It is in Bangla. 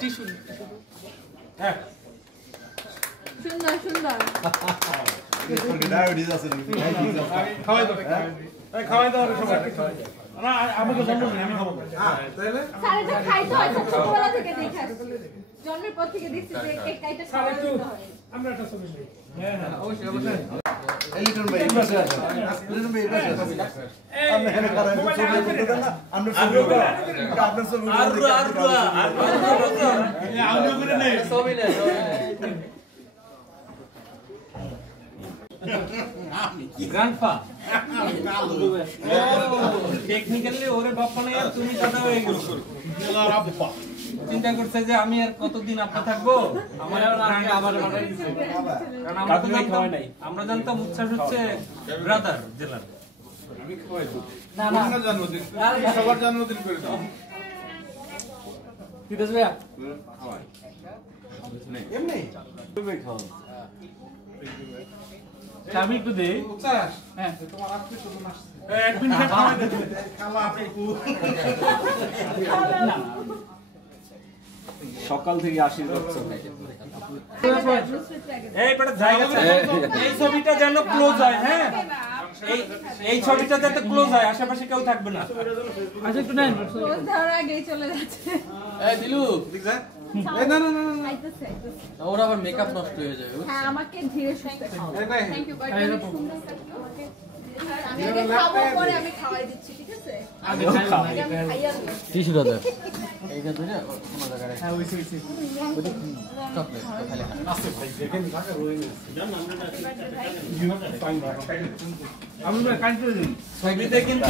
টিস্যু হ্যাঁ সুন্দর সুন্দর ডায়াবেটিস আছে নাকি খাওয়াই দাও খাওয়াই দাও সবাই না আমাকে বলবো না আমি খাবো হ্যাঁ তাহলে স্যার এটা খাইতে হয় ছোটবেলা থেকে দেখে আসছি জন্মের পর থেকে দেখছি যে কেক খাইতে খাওয়াতে হয় আমরা একটা ছবি নেই হ্যাঁ হ্যাঁ অবশ্যই অবশ্যই লিটন ভাই পাশে আছে লিটন ভাই পাশে আছে আপনি এখানে কারা ছবি করতে না আমরা ছবি করব আপনার ছবি আউডিও করে নেই ছবি নেই গ্র্যান্ডপা টেকনিক্যালি ওরে বাপ্পা নাই আর তুমি দাদা হয়ে গেল চিন্তা করছে যে আমি আর কতদিন আপনি থাকবো আমার আবার আমরা জানতাম উচ্ছ্বাস হচ্ছে ব্রাদার জেলার আমি খাওয়াই না না জন্মদিন সবার জন্মদিন করে দাও তিতাস ভাইয়া খাওয়াই এমনি তুমি খাও চাবি একটু দে উচ্ছ্বাস হ্যাঁ তোমার আজকে শুধু নাচ এক মিনিট খাওয়াই দে খালা আপনি সকাল থেকে আশীর্বাদ এই বড় জায়গা এই ছবিটা যেন ক্লোজ হয় হ্যাঁ এই ছবিটা যাতে ক্লোজ হয় আশেপাশে কেউ থাকবে না আচ্ছা একটু নেন রোজ ধরার আগেই চলে যাচ্ছে এই দিলু ঠিক আছে এই না না না না খাইতেছে ওর আবার মেকআপ নষ্ট হয়ে যাবে হ্যাঁ আমাকে ধীরে সুস্থে খাও এই নাই থ্যাংক ইউ বাট আমি সুন্দর আমাকে আমি আগে খাবো পরে আমি খাওয়াই দিচ্ছি ঠিক আছে আগে আমি খাইয়া দিই টিস্যু দাদা এইটা ধরে কোন জায়গায় হ্যাঁ ওই চকলেট খালি আমরা কাজ করে দিই ছবিতে কিন্তু